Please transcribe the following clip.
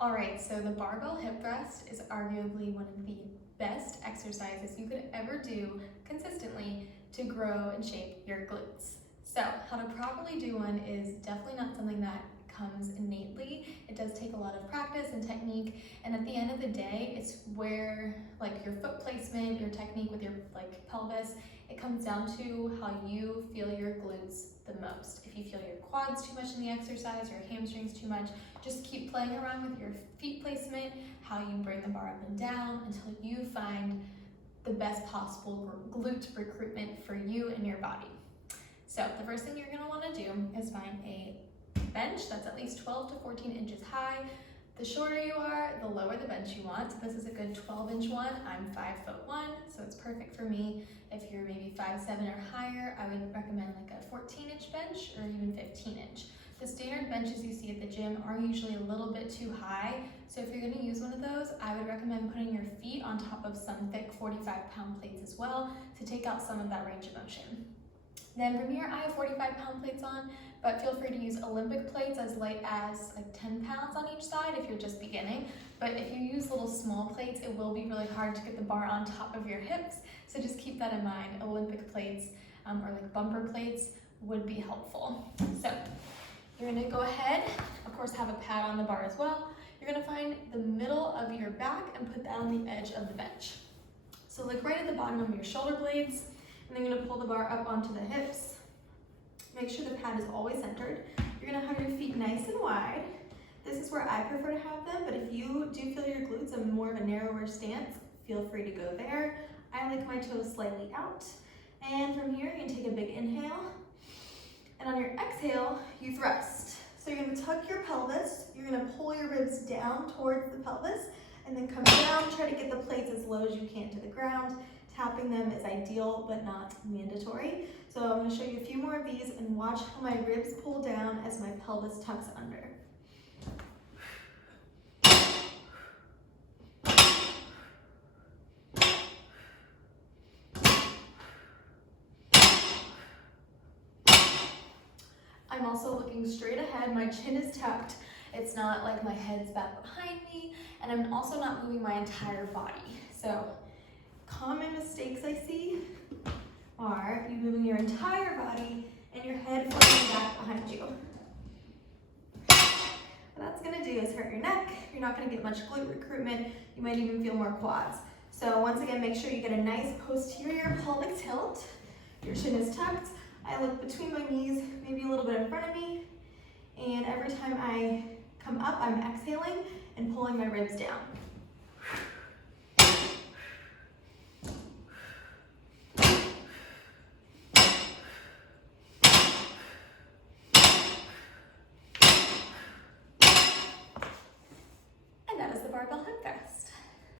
All right, so the barbell hip thrust is arguably one of the best exercises you could ever do consistently to grow and shape your glutes. So how to properly do one is definitely not something that comes innately. It does take a lot of practice and technique, and at the end of the day, it's where like your foot placement, your technique with your pelvis, it comes down to how you feel your glutes the most. If you feel your quads too much in the exercise, your hamstrings too much, just keep playing around with your feet placement, how you bring the bar up and down until you find the best possible glute recruitment for you and your body. So the first thing you're gonna wanna do is find a bench that's at least 12 to 14 inches high. The shorter you are, the lower the bench you want. So this is a good 12-inch one. I'm 5'1", so it's perfect for me. If you're maybe 5'7" or higher, I would recommend like a 14-inch bench or even 15-inch. The standard benches you see at the gym are usually a little bit too high, so if you're gonna use one of those, I would recommend putting your feet on top of some thick 45-pound plates as well to take out some of that range of motion. Then from here, I have 45-pound plates on, but feel free to use Olympic plates as light as like 10 pounds on each side if you're just beginning. But if you use little small plates, it will be really hard to get the bar on top of your hips. So just keep that in mind. Olympic plates or like bumper plates would be helpful. So you're gonna go ahead, of course, have a pad on the bar as well. You're gonna find the middle of your back and put that on the edge of the bench. So look right at the bottom of your shoulder blades, and then you're gonna pull the bar up onto the hips. Make sure the pad is always centered. You're gonna have your feet nice and wide. This is where I prefer to have them, but if you do feel your glutes in more of a narrower stance, feel free to go there. I like my toes slightly out. And from here, you can take a big inhale. And on your exhale, you thrust. So you're gonna tuck your pelvis, you're gonna pull your ribs down towards the pelvis, and then come down, try to get the plates as low as you can to the ground. Tapping them is ideal, but not mandatory. So I'm gonna show you a few more of these and watch how my ribs pull down as my pelvis tucks under. I'm also looking straight ahead, my chin is tucked. It's not like my head's back behind me, and I'm also not moving my entire body. So common mistakes I see are you moving your entire body and your head floating back behind you. What that's gonna do is hurt your neck. You're not gonna get much glute recruitment. You might even feel more quads. So once again, make sure you get a nice posterior pelvic tilt. Your chin is tucked. I look between my knees, maybe a little bit in front of me. And every time I come up, I'm exhaling and pulling my ribs down.